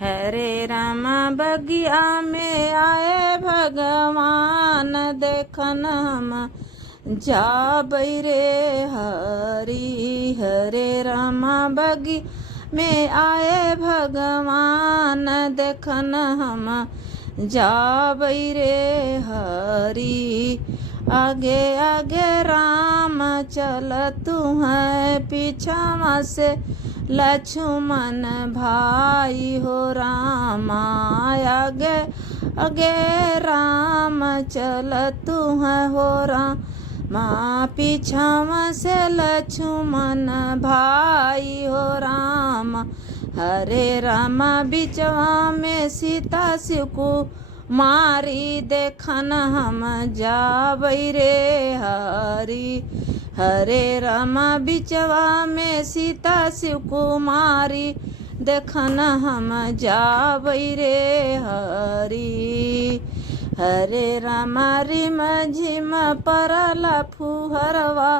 हरे राम बगिया में आए भगवान देखन हम जाबै रे हरि। हरे राम बगी में आए भगवान देखन हम जाबै रे हरि। आगे आगे राम चल तू है पीछा से लक्ष्मण भाई हो रामा। आगे आगे राम चल तू है हो रामा पीछा से लक्ष्मण भाई हो राम। हरे राम बिचवा में सीता शिव को मारी देखन हम जाबै रे हरि। हरे राम बिचवा में सीता शिव कुमारी देखन हम जाबै रे हरि। हरे राम रिम झिम परला फुहरवा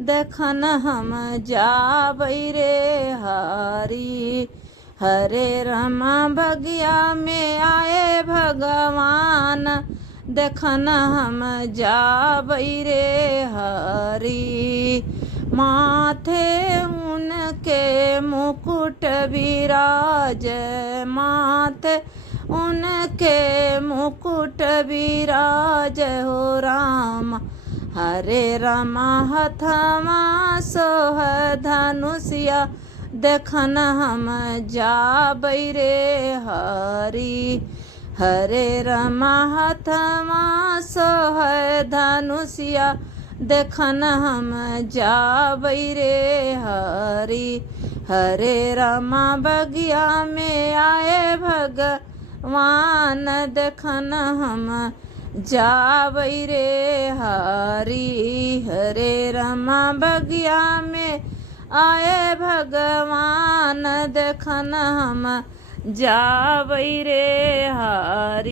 देखन हम जाबै रे हरि। हरे राम बगिया में आए भगवान देखन हम जाबै रे हरि। माथे उनके मुकुट विराज माथे उनके मुकुट विराज हो राम। हरे राम हथमा सोह धनुषिया देखन हम जाबै रे हरि। हरे राम हथमा सोह धनुषिया देखन हम जाबै रे हरि। हरे राम बगिया में आए भगवान देखन हम जाबै रे हरि। हरे राम बगिया में आए भगवान देखन हम जाबै रे हरि।